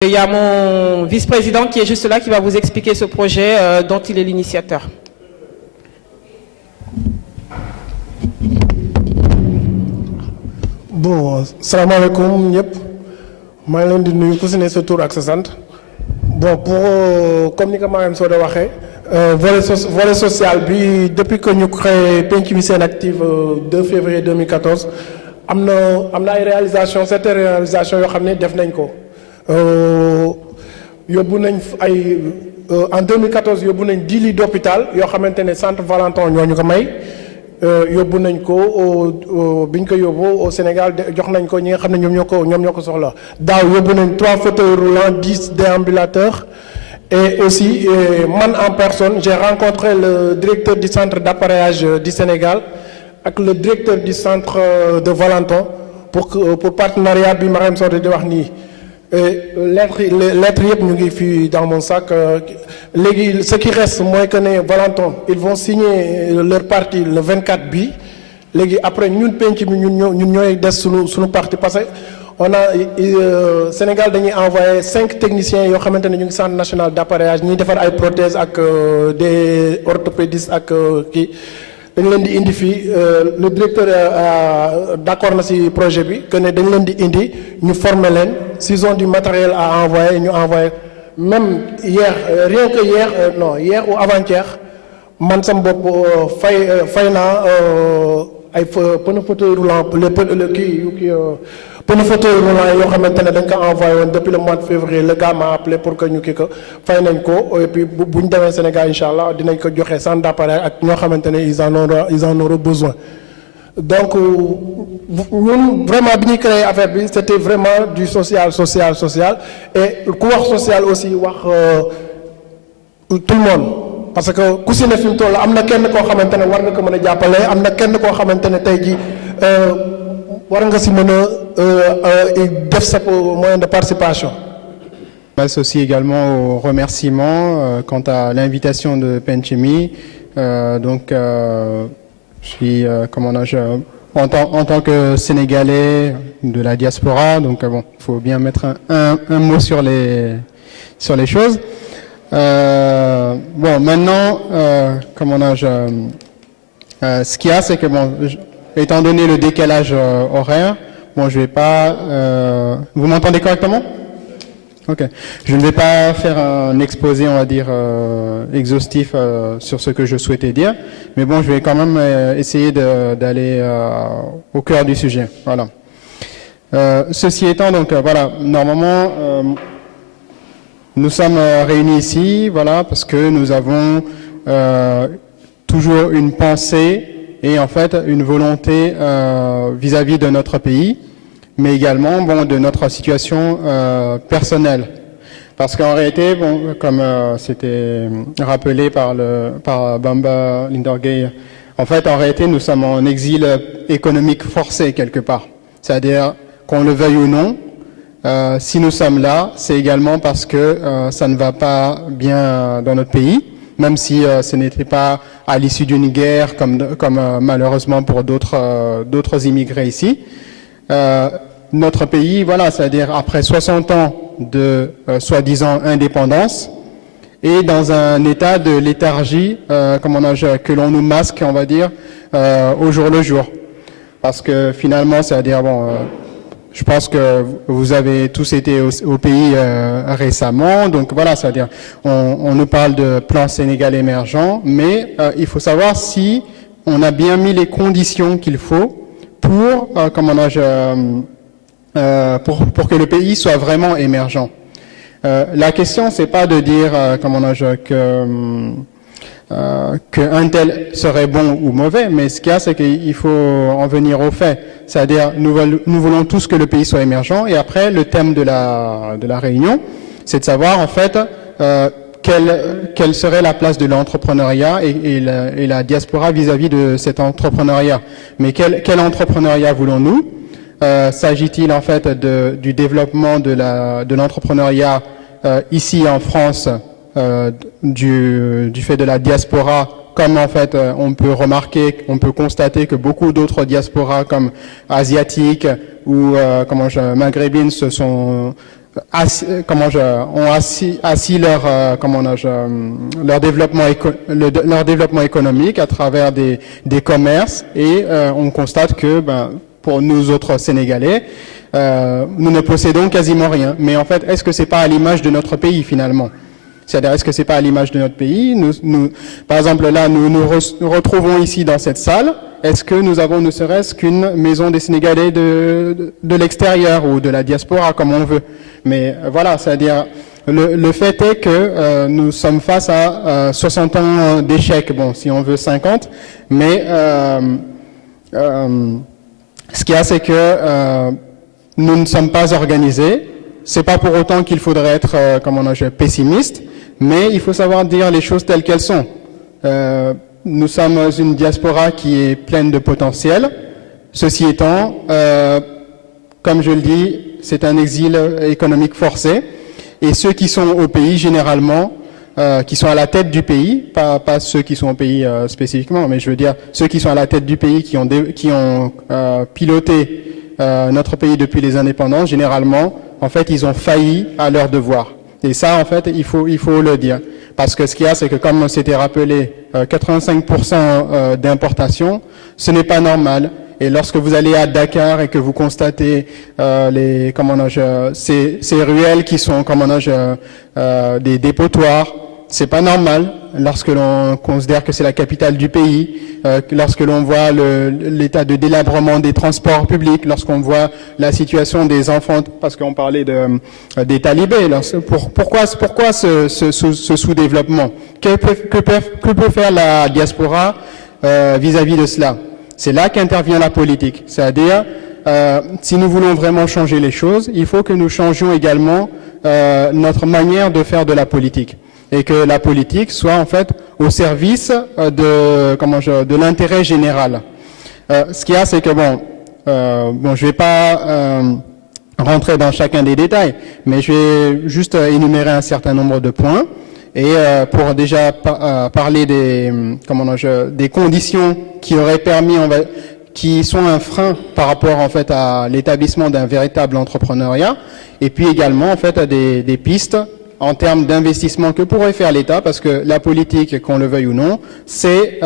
Il y a mon vice-président qui est juste là, qui va vous expliquer ce projet dont il est l'initiateur. Bon, salam alaikum ñëpp maa ngi leen di nuyu ku si ne sa tur ak sa sant bon pour comme ni ko Mariam Soda waxee volet social bi depuis que ñu créé Penc mi SENactive 2 février 2014 am na ay réalisation certaines réalisations yoo xam ne def nañ ko yóbbu nañ ay en 2014 yóbbu nañ 10 lits d'hôpital yoo xamante ne centre Valentin ñoo ñu ko may. yóbbu nañ ko biñ ko yóbbu au Sénégal jox nañ ko ñi nga xam ne ñoom ñoo ko soxla daaw yóbbu nañ 3 fauteuils roulants 10 déambulateurs et aussi man en personne j'ai rencontré le directeur du centre d'appareillage du Sénégal ak le directeur du centre de Valentin pour partenariat bi Mariam Soda di wax nii lettres yëpp ñu ngi fii dans mon sac léegi ce qui reste mooy que ne Valentin ils vont signer leur partie le 24 bi léegi après ñun penc bi ñun ñooy des suñu partie parce que on a Sénégal dañuy envoyé 5 techniciens yoo xamante ne ñu ngi centre national d'appareillage ñuy defar ay prothèses ak des orthopédistes ak kii dañ leen di indi fii le directeur d'accord na ci projet bi que ne dañ leen di indi ñu former leen s'ils ont du matériel à envoyer ñu envoyer même hier rien que hier ou avant-hier man sam bopp fay naa ay pneu fauteuil roulant pneu fauteuil roulant yoo xamante ne dañ ko envoyé woon depuis le mois de février le gars m'a appelé pour que ñu kii ko fay nañ ko et puis bu ñu demee Sénégal incha allah dinañ ko joxe centre d'appareil ak ñoo xamante ne ils en auront besoin. donc ñun vraiment bi ñuy créer affaire bi c'était vraiment du social et ku wax social aussi wax tout le monde parce que ku si ne fi mu toll am na kenn koo xamante ne war nga ko mën a jàppale am na kenn koo xamante ne tey jii war nga si mën a def sa moyen de participation. Je m'associe également aux remerciements quant à l'invitation de Penc mi. Je suis en tant que Sénégalais de la diaspora, donc il faut bien mettre un mot sur les choses. Maintenant, ce qu'il y a, c'est que étant donné le décalage horaire, je vais pas. Vous m'entendez correctement? Ok. Je ne vais pas faire un exposé, on va dire, exhaustif sur ce que je souhaitais dire, mais je vais quand même essayer d'aller au cœur du sujet. Voilà. Ceci étant, normalement, nous sommes réunis ici, parce que nous avons toujours une pensée et en fait une volonté vis-à-vis de notre pays, mais également de notre situation personnelle. Parce qu'en réalité, comme c'était rappelé par Bamba Lindergay, en réalité, nous sommes en exil économique forcé quelque part. C'est-à-dire, qu'on le veuille ou non, si nous sommes là, c'est également parce que ça ne va pas bien dans notre pays, même si ce n'était pas à l'issue d'une guerre, comme malheureusement pour d'autres immigrés ici. Notre pays, c'est-à-dire après 60 ans de soi-disant indépendance et dans un état de léthargie, que l'on nous masque, on va dire, au jour le jour. Parce que finalement, c'est-à-dire, je pense que vous avez tous été au pays récemment, donc c'est-à-dire, on nous parle de plan Sénégal émergent, mais il faut savoir si on a bien mis les conditions qu'il faut pour, pour que le pays soit vraiment émergent. La question, c'est pas de dire, qu'un tel serait bon ou mauvais, mais ce qu'il y a, c'est qu'il faut en venir aux faits. C'est-à-dire, nous voulons tous que le pays soit émergent, et après, le thème de la réunion, c'est de savoir, en fait, quelle serait la place de l'entrepreneuriat et la diaspora vis-à-vis de cet entrepreneuriat. Mais quel entrepreneuriat voulons-nous? S'agit-il en fait du développement de l'entrepreneuriat ici en France, du fait de la diaspora, comme en fait on peut constater que beaucoup d'autres diasporas comme asiatiques ou maghrébines se sont assis leur développement économique à travers des commerces et on constate que pour nous autres Sénégalais, nous ne possédons quasiment rien. Mais en fait, est-ce que c'est pas à l'image de notre pays finalement? C'est-à-dire, est-ce que c'est pas à l'image de notre pays? Par exemple, là, nous retrouvons ici dans cette salle. Est-ce que nous avons ne serait-ce qu'une maison des Sénégalais de l'extérieur ou de la diaspora, comme on veut? Mais voilà, c'est-à-dire, le fait est que nous sommes face à 60 ans d'échec, bon, si on veut 50, mais ce qu'il y a, c'est que nous ne sommes pas organisés. C'est pas pour autant qu'il faudrait être, pessimiste, mais il faut savoir dire les choses telles qu'elles sont. Nous sommes une diaspora qui est pleine de potentiel. Ceci étant, comme je le dis, c'est un exil économique forcé. Et ceux qui sont au pays, généralement, qui sont à la tête du pays, pas ceux qui sont au pays spécifiquement, mais je veux dire ceux qui sont à la tête du pays, qui ont piloté notre pays depuis les indépendances, généralement, en fait, ils ont failli à leur devoir. Et ça, en fait, il faut le dire. Parce que ce qu'il y a, c'est que comme c'était rappelé, 85% d'importation, ce n'est pas normal. Et lorsque vous allez à Dakar et que vous constatez ces ruelles qui sont des dépotoirs, c'est pas normal. Lorsque l'on considère que c'est la capitale du pays, lorsque l'on voit l'état de délabrement des transports publics, lorsqu'on voit la situation des enfants, parce qu'on parlait des talibés, pourquoi ce sous-développement? Que peut faire la diaspora vis-à-vis de cela? C'est là qu'intervient la politique. C'est-à-dire, si nous voulons vraiment changer les choses, il faut que nous changions également notre manière de faire de la politique. Et que la politique soit en fait au service de l'intérêt général. Ce qu'il y a, c'est que je vais pas rentrer dans chacun des détails, mais je vais juste énumérer un certain nombre de points. Et pour déjà parler des conditions qui auraient permis, qui sont un frein par rapport en fait à l'établissement d'un véritable entrepreneuriat, et puis également en fait à des pistes en termes d'investissement que pourrait faire l'État, parce que la politique, qu'on le veuille ou non, c'est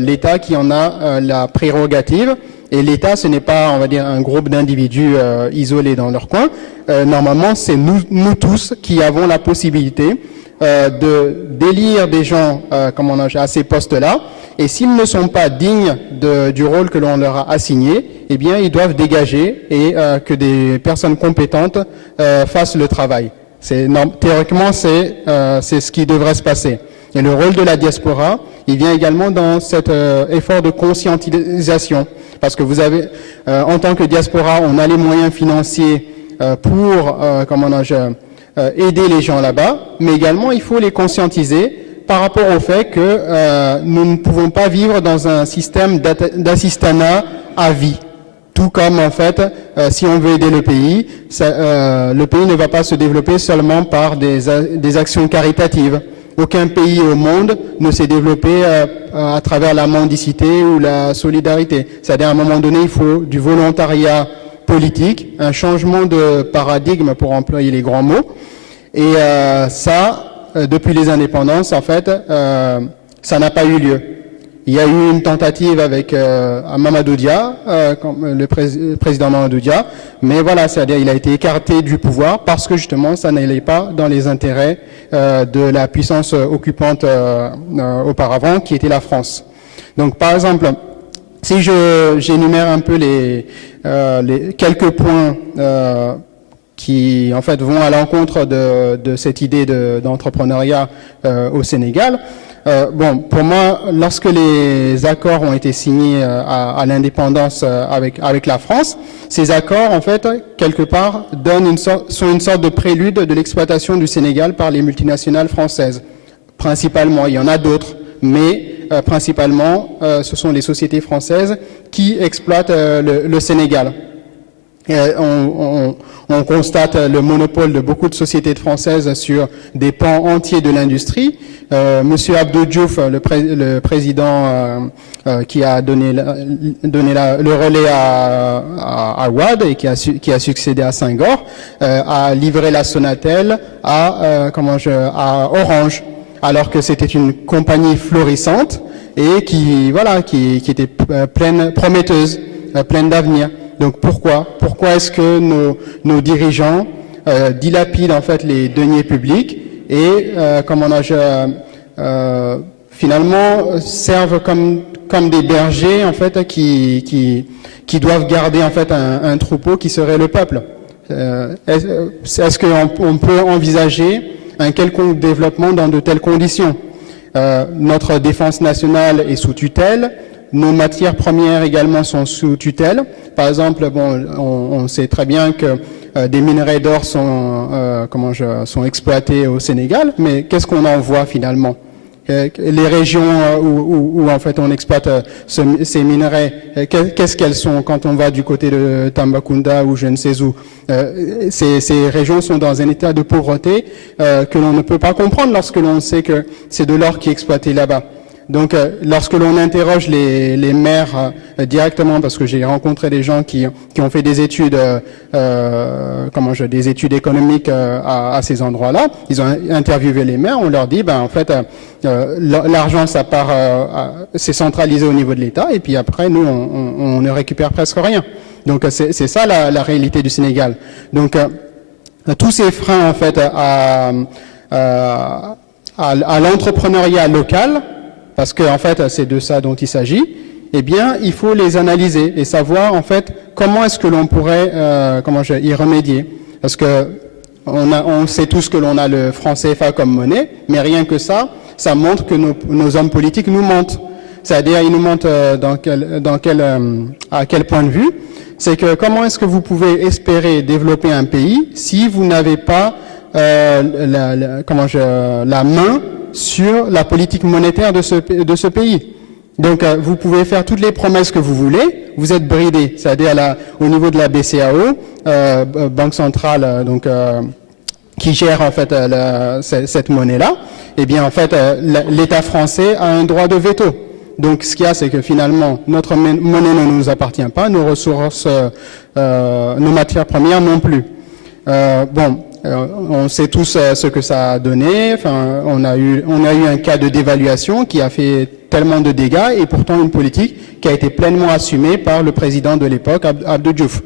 l'État qui en a la prérogative. Et l'État, ce n'est pas, on va dire, un groupe d'individus isolés dans leur coin. Normalement, c'est nous tous qui avons la possibilité d'élire des gens à ces postes-là. Et s'ils ne sont pas dignes du rôle que l'on leur a assigné, eh bien, ils doivent dégager et que des personnes compétentes fassent le travail. Théoriquement, c'est ce qui devrait se passer. Et le rôle de la diaspora, il vient également dans cet effort de conscientisation. Parce que vous avez, en tant que diaspora, on a les moyens financiers pour, aider les gens là-bas, mais également il faut les conscientiser par rapport au fait que nous ne pouvons pas vivre dans un système d'assistanat à vie. Tout comme, en fait, si on veut aider le pays ne va pas se développer seulement par des actions caritatives. Aucun pays au monde ne s'est développé à travers la mendicité ou la solidarité. C'est-à-dire, à un moment donné, il faut du volontariat politique, un changement de paradigme pour employer les grands mots. Et depuis les indépendances, en fait, ça n'a pas eu lieu. Il y a eu une tentative avec Mamadou Dia, le président Mamadou Dia, mais voilà, c'est-à-dire il a été écarté du pouvoir parce que justement ça n'allait pas dans les intérêts de la puissance occupante auparavant, qui était la France. Donc par exemple, si j'énumère un peu les quelques points qui en fait vont à l'encontre de cette idée d'entrepreneuriat au Sénégal. Pour moi, lorsque les accords ont été signés à l'indépendance avec la France, ces accords, en fait, quelque part, sont une sorte de prélude de l'exploitation du Sénégal par les multinationales françaises. Principalement, il y en a d'autres, mais principalement, ce sont les sociétés françaises qui exploitent le Sénégal. On constate le monopole de beaucoup de sociétés françaises sur des pans entiers de l'industrie. Monsieur Abdou Diouf, le président qui a donné le relais à Wade et qui a succédé à Senghor, a livré la Sonatel à Orange, alors que c'était une compagnie florissante et qui était prometteuse, pleine d'avenir. Donc pourquoi est-ce que nos dirigeants dilapident en fait les deniers publics et finalement servent comme des bergers en fait qui doivent garder en fait un troupeau qui serait le peuple. Est-ce qu'on peut envisager un quelconque développement dans de telles conditions? Notre défense nationale est sous tutelle. Nos matières premières également sont sous tutelle. Par exemple, on sait très bien que des minerais d'or sont exploités au Sénégal, mais qu'est-ce qu'on en voit finalement? Les régions où en fait on exploite ces minerais, qu'est-ce qu'elles sont quand on va du côté de Tambacounda ou je ne sais où? Ces régions sont dans un état de pauvreté que l'on ne peut pas comprendre lorsque l'on sait que c'est de l'or qui est exploité là-bas. Donc, lorsque l'on interroge les maires directement, parce que j'ai rencontré des gens qui ont fait des études, des études économiques à ces endroits-là, ils ont interviewé les maires. On leur dit, en fait, l'argent, ça part, c'est centralisé au niveau de l'État, et puis après, nous, on ne récupère presque rien. Donc, c'est ça la réalité du Sénégal. Donc, tous ces freins, en fait, à l'entrepreneuriat local, parce que en fait c'est de ça dont il s'agit, eh bien il faut les analyser et savoir en fait comment est-ce que l'on pourrait y remédier, parce que on sait tous que l'on a le franc CFA comme monnaie, mais rien que ça montre que nos hommes politiques nous mentent. C'est-à-dire ils nous mentent à quel point de vue? C'est que comment est-ce que vous pouvez espérer développer un pays si vous n'avez pas la main sur la politique monétaire de ce pays. Donc, vous pouvez faire toutes les promesses que vous voulez, vous êtes bridé, c'est-à-dire au niveau de la BCAO, Banque centrale, qui gère en fait cette monnaie-là. Eh bien, en fait, l'État français a un droit de veto. Donc, ce qu'il y a, c'est que finalement, notre monnaie ne nous appartient pas, nos ressources, nos matières premières non plus. On sait tous ce que ça a donné. Enfin, on a eu un cas de dévaluation qui a fait tellement de dégâts et pourtant une politique qui a été pleinement assumée par le président de l'époque, Abdou Diouf.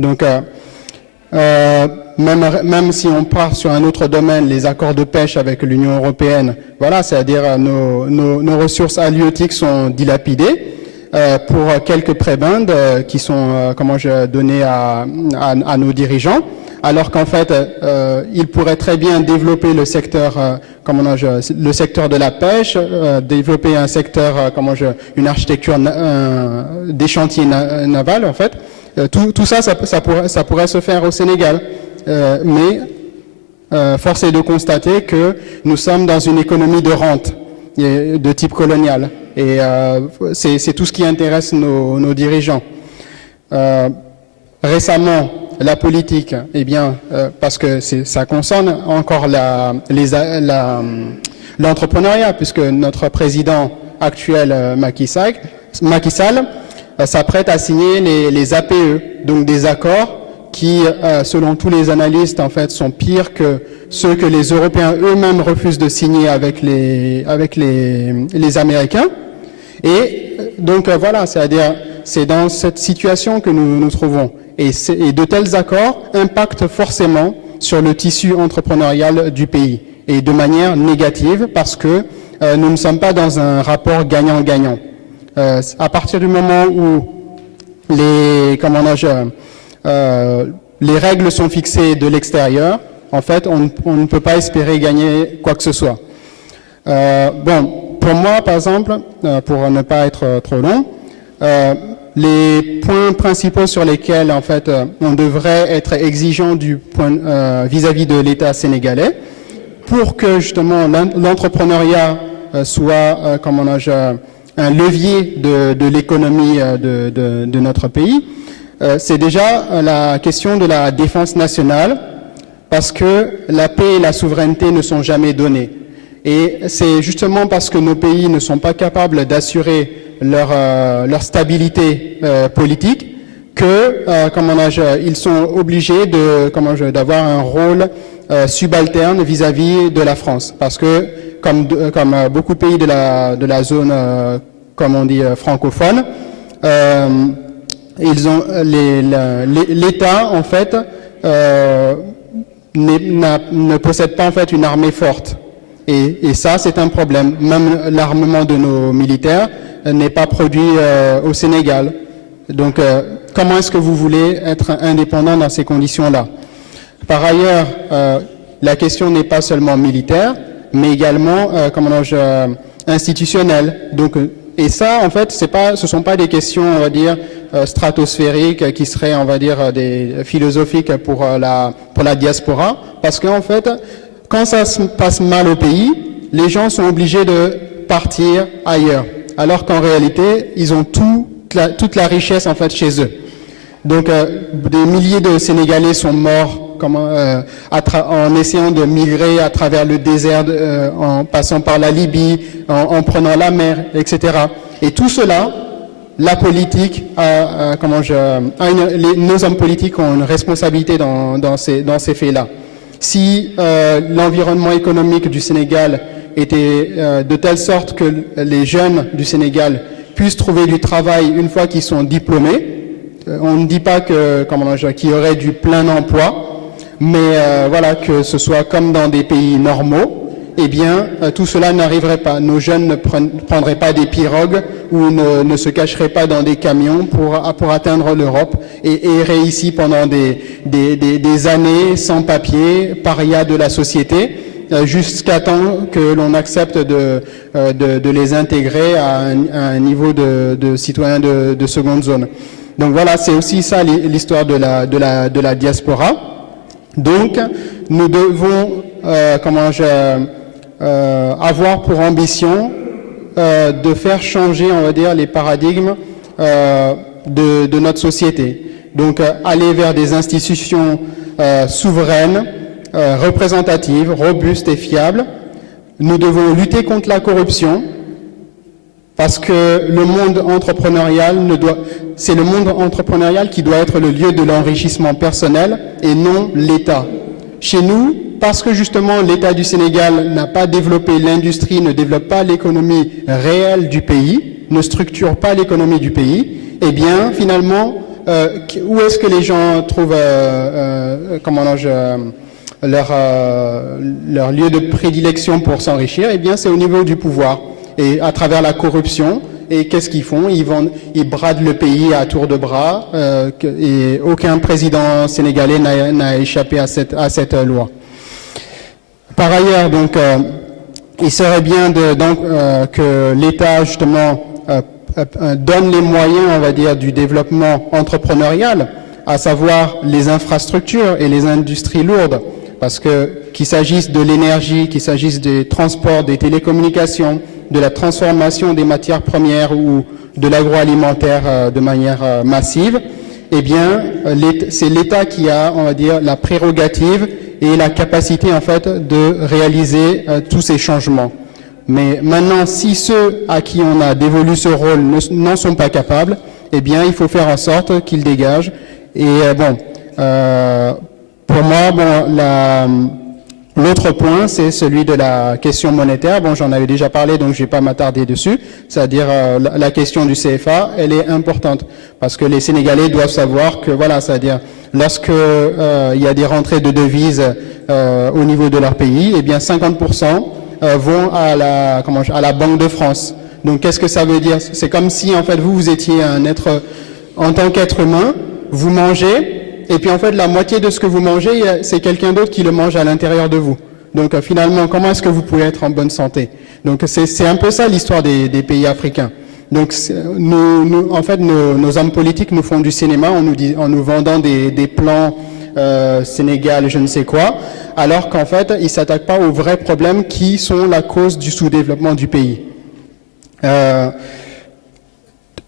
Donc, même si on part sur un autre domaine, les accords de pêche avec l'Union européenne, voilà, c'est-à-dire nos ressources halieutiques sont dilapidées pour quelques prébendes qui sont données à nos dirigeants. Alors qu'en fait, il pourrait très bien développer le secteur, le secteur de la pêche, développer un secteur, une architecture des chantiers navals, en fait. Tout ça, ça pourrait se faire au Sénégal. Mais force est de constater que nous sommes dans une économie de rente de type colonial. Et c'est tout ce qui intéresse nos dirigeants. Récemment, la politique, eh bien, parce que ça concerne encore l'entrepreneuriat, puisque notre président actuel, Macky Sall, s'apprête à signer les APE, donc des accords qui, selon tous les analystes, en fait, sont pires que ceux que les Européens eux-mêmes refusent de signer avec les Américains. Et donc voilà, c'est-à-dire, c'est dans cette situation que nous nous trouvons. Et de tels accords impactent forcément sur le tissu entrepreneurial du pays, et de manière négative, parce que nous ne sommes pas dans un rapport gagnant-gagnant. À partir du moment où les règles sont fixées de l'extérieur, en fait, on ne peut pas espérer gagner quoi que ce soit. Pour moi, par exemple, pour ne pas être trop long, les points principaux sur lesquels, en fait, on devrait être exigeant vis-à-vis de l'État sénégalais, pour que justement l'entrepreneuriat soit, un levier de l'économie de notre pays. c'est déjà la question de la défense nationale, parce que la paix et la souveraineté ne sont jamais données. Et c'est justement parce que nos pays ne sont pas capables d'assurer leur stabilité politique que ils sont obligés d'avoir un rôle subalterne vis-à-vis de la France, parce que comme beaucoup de pays de la zone comme on dit francophone, l'État en fait ne possède pas en fait une armée forte, et ça c'est un problème. Même l'armement de nos militaires n'est pas produit au Sénégal. Donc comment est-ce que vous voulez être indépendant dans ces conditions-là? Par ailleurs, la question n'est pas seulement militaire, mais également institutionnelle. Donc et ça, en fait, ce sont pas des questions, on va dire, stratosphériques qui seraient, on va dire, des philosophiques pour la diaspora, parce qu'en fait, quand ça se passe mal au pays, les gens sont obligés de partir ailleurs, alors qu'en réalité, ils ont toute la richesse en fait chez eux. Donc, des milliers de Sénégalais sont morts en essayant de migrer à travers le désert, en passant par la Libye, en prenant la mer, etc. Et tout cela, la politique, nos hommes politiques ont une responsabilité dans ces faits-là. Si l'environnement économique du Sénégal était de telle sorte que les jeunes du Sénégal puissent trouver du travail une fois qu'ils sont diplômés, on ne dit pas qu'il y aurait du plein emploi, mais que ce soit comme dans des pays normaux, eh bien, tout cela n'arriverait pas. Nos jeunes ne prendraient pas des pirogues ou ne se cacheraient pas dans des camions pour atteindre l'Europe et errer ici pendant des années sans papier, paria de la société, jusqu'à temps que l'on accepte de les intégrer à un niveau de citoyens de seconde zone. Donc voilà, c'est aussi ça l'histoire de la diaspora. Donc, nous devons, avoir pour ambition de faire changer, on va dire, les paradigmes de notre société. Donc, aller vers des institutions souveraines, représentatives, robustes et fiables. Nous devons lutter contre la corruption, parce que le monde entrepreneurial c'est le monde entrepreneurial qui doit être le lieu de l'enrichissement personnel et non l'État. Chez nous, parce que justement l'État du Sénégal n'a pas développé l'industrie, ne développe pas l'économie réelle du pays, ne structure pas l'économie du pays, eh bien finalement, où est-ce que les gens trouvent leur lieu de prédilection pour s'enrichir? Eh bien c'est au niveau du pouvoir. Et à travers la corruption, et qu'est-ce qu'ils font? Ils bradent le pays à tour de bras, et aucun président sénégalais n'a échappé à cette loi. Par ailleurs, donc, il serait bien que l'État justement donne les moyens, on va dire, du développement entrepreneurial, à savoir les infrastructures et les industries lourdes, parce que qu'il s'agisse de l'énergie, qu'il s'agisse des transports, des télécommunications, de la transformation des matières premières ou de l'agroalimentaire de manière massive, eh bien, c'est l'État qui a, on va dire, la prérogative et la capacité, en fait, de réaliser tous ces changements. Mais maintenant, si ceux à qui on a dévolu ce rôle n'en sont pas capables, eh bien, il faut faire en sorte qu'ils dégagent. Et pour moi, l'autre point, c'est celui de la question monétaire. Bon, j'en avais déjà parlé, donc je vais pas m'attarder dessus. C'est-à-dire la question du CFA, elle est importante parce que les Sénégalais doivent savoir que voilà, c'est-à-dire lorsque il y a des rentrées de devises au niveau de leur pays, eh bien 50% vont à la Banque de France. Donc qu'est-ce que ça veut dire? C'est comme si en fait vous étiez un être en tant qu'être humain, vous mangez. Et puis en fait, la moitié de ce que vous mangez, c'est quelqu'un d'autre qui le mange à l'intérieur de vous. Donc finalement, comment est-ce que vous pouvez être en bonne santé? Donc c'est un peu ça l'histoire des pays africains. Donc en fait, nos hommes politiques nous font du cinéma en nous vendant des plans Sénégal, je ne sais quoi, alors qu'en fait, ils s'attaquent pas aux vrais problèmes qui sont la cause du sous-développement du pays.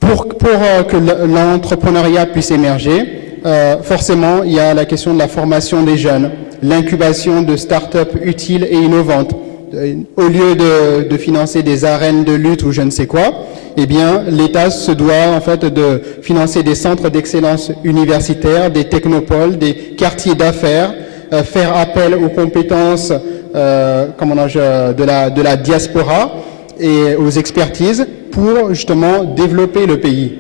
Pour que l'entrepreneuriat puisse émerger, forcément, il y a la question de la formation des jeunes, l'incubation de start-up utiles et innovantes. Au lieu de financer des arènes de lutte ou je ne sais quoi, eh bien, l'État se doit en fait de financer des centres d'excellence universitaires, des technopoles, des quartiers d'affaires, faire appel aux compétences de la diaspora et aux expertises pour justement développer le pays.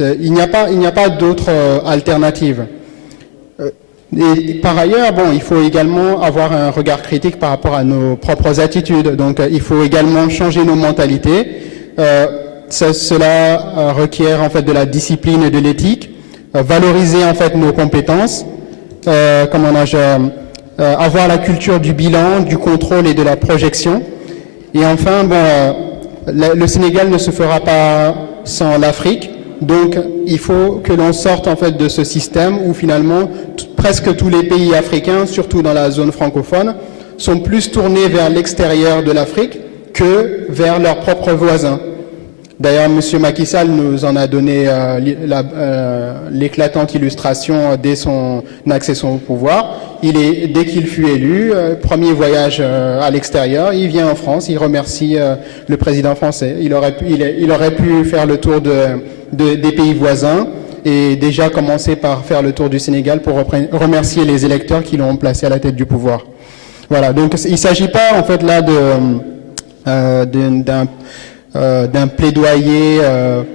Il n'y a pas d'autre alternative. Et par ailleurs, il faut également avoir un regard critique par rapport à nos propres attitudes. Donc, il faut également changer nos mentalités. Cela requiert en fait de la discipline et de l'éthique, valoriser en fait nos compétences, avoir la culture du bilan, du contrôle et de la projection. Et enfin, le Sénégal ne se fera pas sans l'Afrique. Donc, il faut que l'on sorte en fait de ce système où finalement presque tous les pays africains, surtout dans la zone francophone, sont plus tournés vers l'extérieur de l'Afrique que vers leurs propres voisins. D'ailleurs, M. Macky Sall nous en a donné l'éclatante illustration dès son accession au pouvoir. Dès qu'il fut élu, premier voyage à l'extérieur, il vient en France, il remercie le président français. Il aurait pu faire le tour des pays voisins et déjà commencer par faire le tour du Sénégal pour remercier les électeurs qui l'ont placé à la tête du pouvoir. Voilà, donc il ne s'agit pas en fait là d'un plaidoyer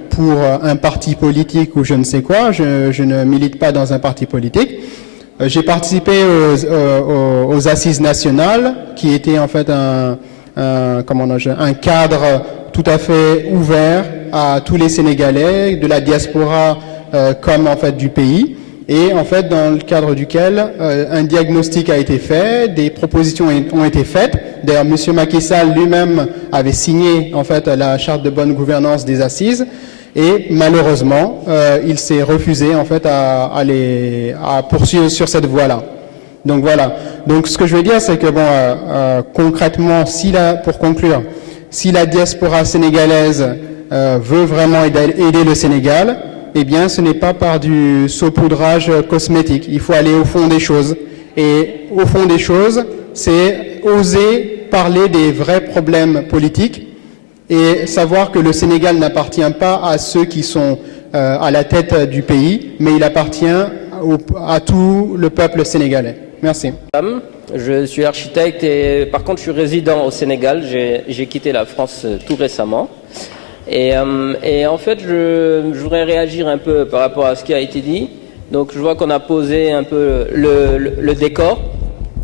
pour un parti politique ou je ne sais quoi. Je ne milite pas dans un parti politique. J'ai participé aux assises nationales, qui était en fait un cadre tout à fait ouvert à tous les Sénégalais, de la diaspora comme en fait du pays. Et en fait, dans le cadre duquel un diagnostic a été fait, des propositions ont été faites. D'ailleurs, M. Macky Sall lui-même avait signé en fait la charte de bonne gouvernance des assises, et malheureusement, il s'est refusé en fait à poursuivre sur cette voie-là. Donc voilà. Donc ce que je veux dire, c'est que concrètement, pour conclure, si la diaspora sénégalaise veut vraiment aider le Sénégal, eh bien, ce n'est pas par du saupoudrage cosmétique. Il faut aller au fond des choses. Et au fond des choses, c'est oser parler des vrais problèmes politiques et savoir que le Sénégal n'appartient pas à ceux qui sont à la tête du pays, mais il appartient à tout le peuple sénégalais. Merci. Je suis architecte et par contre je suis résident au Sénégal. J'ai quitté la France tout récemment. Et en fait, je voudrais réagir un peu par rapport à ce qui a été dit. Donc, je vois qu'on a posé un peu le décor.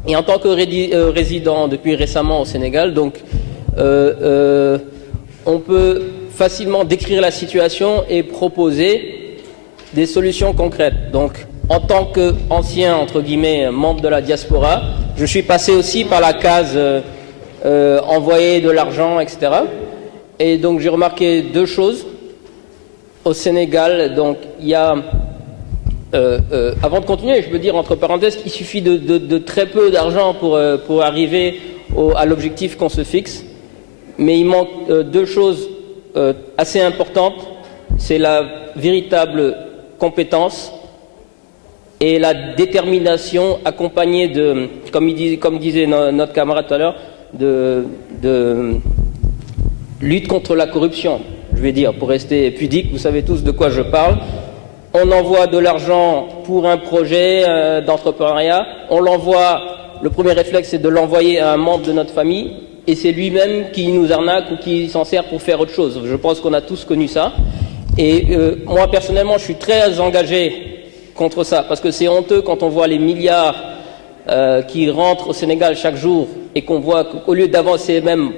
Et en tant que résident depuis récemment au Sénégal, donc, on peut facilement décrire la situation et proposer des solutions concrètes. Donc, en tant qu'ancien, entre guillemets, membre de la diaspora, je suis passé aussi par la case envoyer de l'argent, etc. Et donc j'ai remarqué deux choses au Sénégal. Donc il y a, avant de continuer, je veux dire entre parenthèses qu'il suffit de très peu d'argent pour arriver à l'objectif qu'on se fixe. Mais il manque deux choses assez importantes. C'est la véritable compétence et la détermination accompagnée de, comme disait notre camarade tout à l'heure, de lutte contre la corruption, je vais dire, pour rester pudique, vous savez tous de quoi je parle. On envoie de l'argent pour un projet d'entrepreneuriat, on l'envoie, le premier réflexe c'est de l'envoyer à un membre de notre famille, et c'est lui-même qui nous arnaque ou qui s'en sert pour faire autre chose. Je pense qu'on a tous connu ça. Et moi personnellement, je suis très engagé contre ça, parce que c'est honteux quand on voit les milliards qui rentrent au Sénégal chaque jour, et qu'on voit qu'au lieu d'avancer même,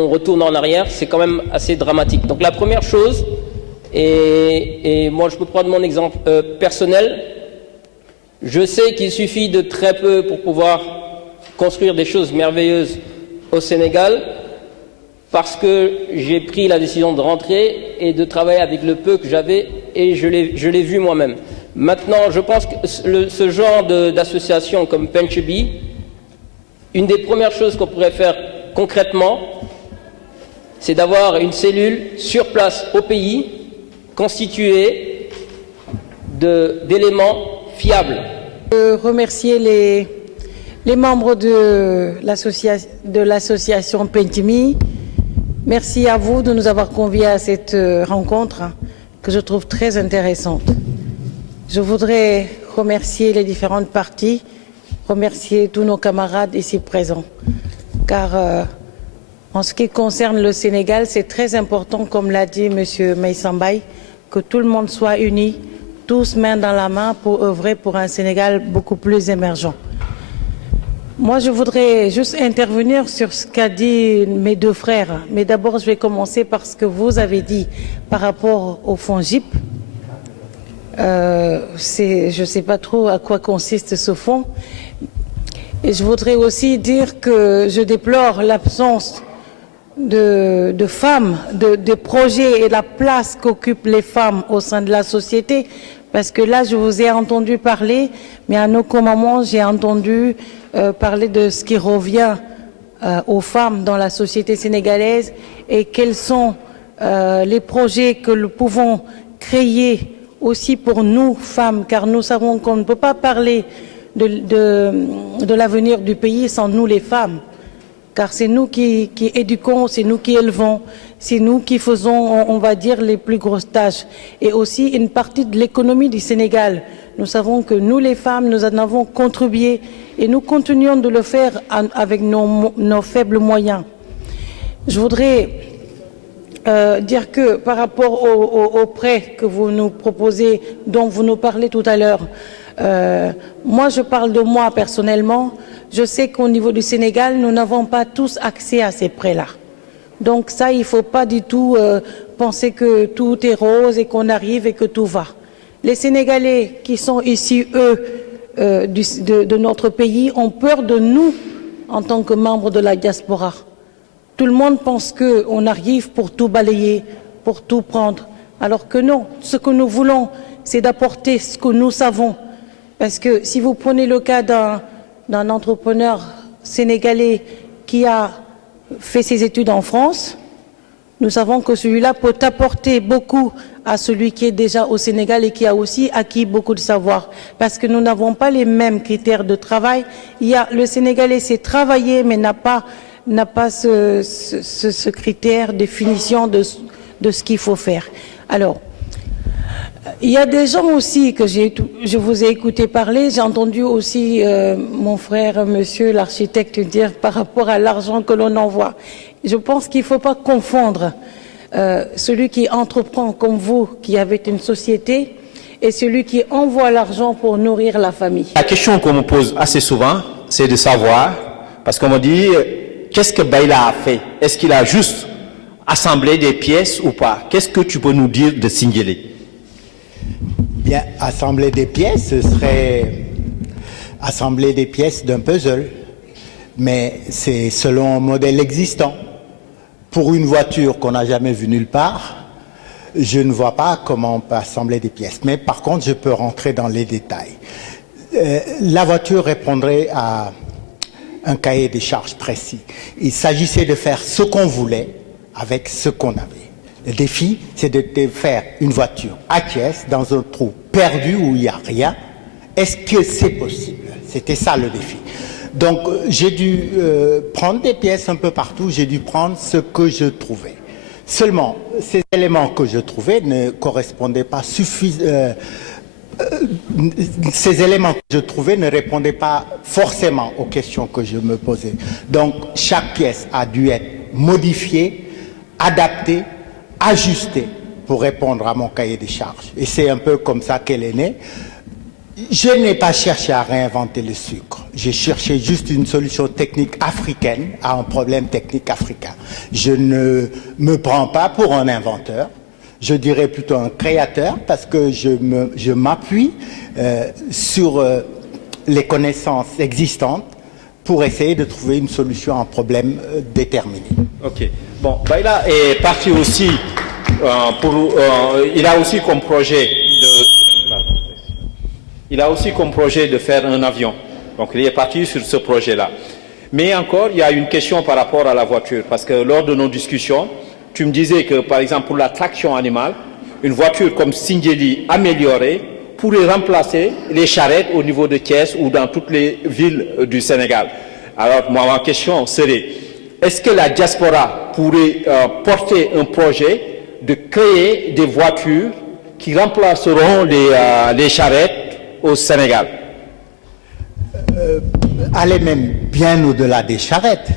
on retourne en arrière, c'est quand même assez dramatique. Donc la première chose, et moi je peux prendre mon exemple personnel, je sais qu'il suffit de très peu pour pouvoir construire des choses merveilleuses au Sénégal, parce que j'ai pris la décision de rentrer et de travailler avec le peu que j'avais, et je l'ai vu moi-même. Maintenant, je pense que ce genre d'association comme Penchebi, une des premières choses qu'on pourrait faire concrètement, c'est d'avoir une cellule sur place au pays, constitué d'éléments fiables. Remercier les membres de l'association Pentimi. Merci à vous de nous avoir conviés à cette rencontre que je trouve très intéressante. Je voudrais remercier les différentes parties, remercier tous nos camarades ici présents, car en ce qui concerne le Sénégal, c'est très important, comme l'a dit M. Meïssambaye, que tout le monde soit uni, tous main dans la main pour œuvrer pour un Sénégal beaucoup plus émergent. Moi, je voudrais juste intervenir sur ce qu'a dit mes deux frères. Mais d'abord, je vais commencer par ce que vous avez dit par rapport au fonds GIP. Je ne sais pas trop à quoi consiste ce fonds. Et je voudrais aussi dire que je déplore l'absence de femmes, de projets et la place qu'occupent les femmes au sein de la société. Parce que là, je vous ai entendu parler, mais à aucun moment, j'ai entendu parler de ce qui revient aux femmes dans la société sénégalaise et quels sont les projets que nous pouvons créer aussi pour nous, femmes, car nous savons qu'on ne peut pas parler de l'avenir du pays sans nous, les femmes. Car c'est nous qui éduquons, c'est nous qui élevons, c'est nous qui faisons, on va dire, les plus grosses tâches. Et aussi une partie de l'économie du Sénégal. Nous savons que nous, les femmes, nous en avons contribué et nous continuons de le faire avec nos faibles moyens. Je voudrais dire que par rapport aux prêts que vous nous proposez, dont vous nous parlez tout à l'heure, moi, je parle de moi personnellement. Je sais qu'au niveau du Sénégal, nous n'avons pas tous accès à ces prêts-là. Donc ça, il ne faut pas du tout penser que tout est rose et qu'on arrive et que tout va. Les Sénégalais qui sont ici, eux, de notre pays, ont peur de nous en tant que membres de la diaspora. Tout le monde pense qu'on arrive pour tout balayer, pour tout prendre. Alors que non, ce que nous voulons, c'est d'apporter ce que nous savons. Parce que si vous prenez le cas d'un entrepreneur sénégalais qui a fait ses études en France, nous savons que celui-là peut apporter beaucoup à celui qui est déjà au Sénégal et qui a aussi acquis beaucoup de savoir. Parce que nous n'avons pas les mêmes critères de travail. Le Sénégalais sait travailler, mais n'a pas ce critère de définition de ce qu'il faut faire. Alors, il y a des gens aussi que je vous ai écouté parler. J'ai entendu aussi mon frère, monsieur l'architecte, dire par rapport à l'argent que l'on envoie. Je pense qu'il ne faut pas confondre celui qui entreprend comme vous, qui avez une société, et celui qui envoie l'argent pour nourrir la famille. La question qu'on me pose assez souvent, c'est de savoir, parce qu'on me dit, qu'est-ce que Baïla a fait? Est-ce qu'il a juste assemblé des pièces ou pas? Qu'est-ce que tu peux nous dire de Singuélé? Bien, assembler des pièces, ce serait assembler des pièces d'un puzzle, mais c'est selon un modèle existant. Pour une voiture qu'on n'a jamais vue nulle part, je ne vois pas comment on peut assembler des pièces. Mais par contre, je peux rentrer dans les détails. La voiture répondrait à un cahier des charges précis. Il s'agissait de faire ce qu'on voulait avec ce qu'on avait. Le défi, c'est de faire une voiture à pièces dans un trou perdu où il n'y a rien. Est-ce que c'est possible? C'était ça le défi. Donc j'ai dû prendre des pièces un peu partout, j'ai dû prendre ce que je trouvais. Seulement, ces éléments que je trouvais ne correspondaient pas suffisamment. Ces éléments que je trouvais ne répondaient pas forcément aux questions que je me posais. Donc chaque pièce a dû être modifiée, adaptée, ajustée pour répondre à mon cahier des charges. Et c'est un peu comme ça qu'elle est née. Je n'ai pas cherché à réinventer le sucre. J'ai cherché juste une solution technique africaine à un problème technique africain. Je ne me prends pas pour un inventeur. Je dirais plutôt un créateur parce que je m'appuie sur les connaissances existantes pour essayer de trouver une solution à un problème déterminé. Ok. Bon, Baïla est parti aussi il a aussi comme projet de faire un avion. Donc il est parti sur ce projet-là. Mais encore, il y a une question par rapport à la voiture. Parce que lors de nos discussions, tu me disais que, par exemple, pour la traction animale, une voiture comme Sindiély améliorée pourrait remplacer les charrettes au niveau de Thiès ou dans toutes les villes du Sénégal. Alors, moi, ma question serait, est-ce que la diaspora pourrait porter un projet de créer des voitures qui remplaceront les charrettes au Sénégal? Aller même bien au-delà des charrettes.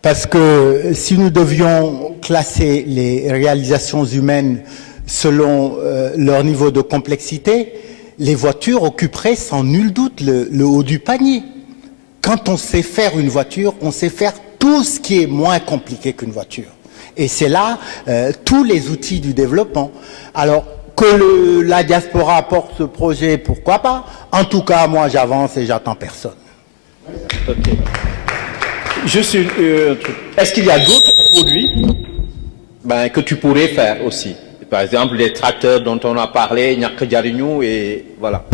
Parce que si nous devions classer les réalisations humaines selon leur niveau de complexité, les voitures occuperaient sans nul doute le haut du panier. Quand on sait faire une voiture, on sait faire tout ce qui est moins compliqué qu'une voiture. Et c'est là tous les outils du développement. Alors, que la diaspora porte ce projet, pourquoi pas? En tout cas, moi j'avance et j'attends personne. Ok. Juste est-ce qu'il y a d'autres produits que tu pourrais faire aussi? Par exemple, les tracteurs dont on a parlé, Ñàkk Jariñu, et voilà.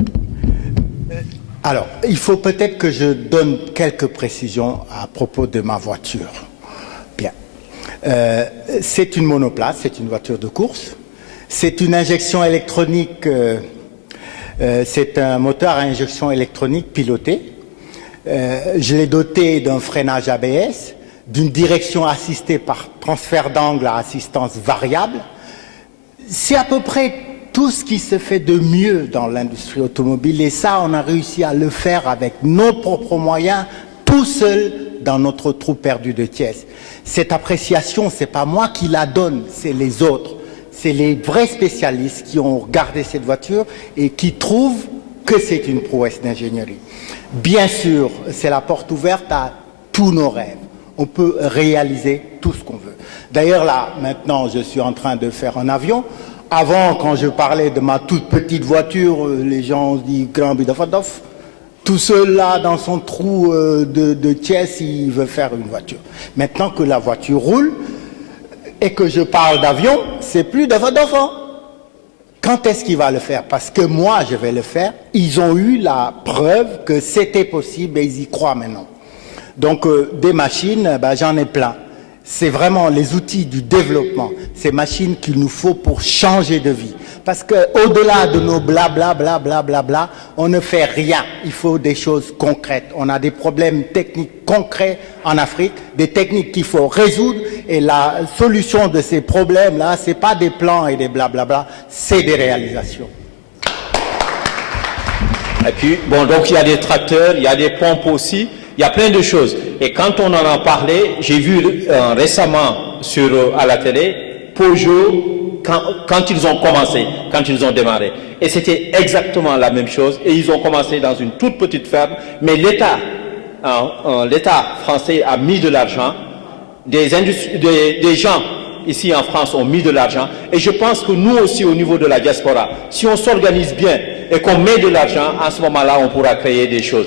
Alors, il faut peut-être que je donne quelques précisions à propos de ma voiture. Bien. C'est une monoplace, c'est une voiture de course. C'est une injection électronique, c'est un moteur à injection électronique piloté. Je l'ai doté d'un freinage ABS, d'une direction assistée par transfert d'angle à assistance variable. C'est à peu près tout ce qui se fait de mieux dans l'industrie automobile, et ça, on a réussi à le faire avec nos propres moyens, tout seul dans notre trou perdu de Thiès. Cette appréciation, c'est pas moi qui la donne, c'est les autres. C'est les vrais spécialistes qui ont regardé cette voiture et qui trouvent que c'est une prouesse d'ingénierie. Bien sûr, c'est la porte ouverte à tous nos rêves. On peut réaliser tout ce qu'on veut. D'ailleurs, là, maintenant, je suis en train de faire un avion. Avant, quand je parlais de ma toute petite voiture, les gens disent « Grand Bidafadoff ». Tout seul là, dans son trou de Thiès, il veut faire une voiture. Maintenant que la voiture roule et que je parle d'avion, c'est plus Dafadoff. Quand est-ce qu'il va le faire? Parce que moi, je vais le faire. Ils ont eu la preuve que c'était possible et ils y croient maintenant. Donc, des machines, j'en ai plein. C'est vraiment les outils du développement, ces machines qu'il nous faut pour changer de vie. Parce qu'au-delà de nos blablabla, on ne fait rien. Il faut des choses concrètes. On a des problèmes techniques concrets en Afrique, des techniques qu'il faut résoudre. Et la solution de ces problèmes-là, c'est pas des plans et des blablabla, c'est des réalisations. Et puis, bon, donc il y a des tracteurs, il y a des pompes aussi. Il y a plein de choses. Et quand on en a parlé, j'ai vu récemment à la télé, Peugeot, quand ils ont commencé, quand ils ont démarré. Et c'était exactement la même chose. Et ils ont commencé dans une toute petite ferme. Mais l'État français a mis de l'argent. Des gens ici en France ont mis de l'argent. Et je pense que nous aussi, au niveau de la diaspora, si on s'organise bien et qu'on met de l'argent, à ce moment-là, on pourra créer des choses.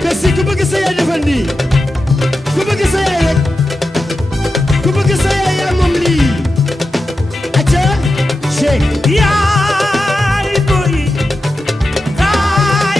Kasi ku bëgg sa yaay defal nii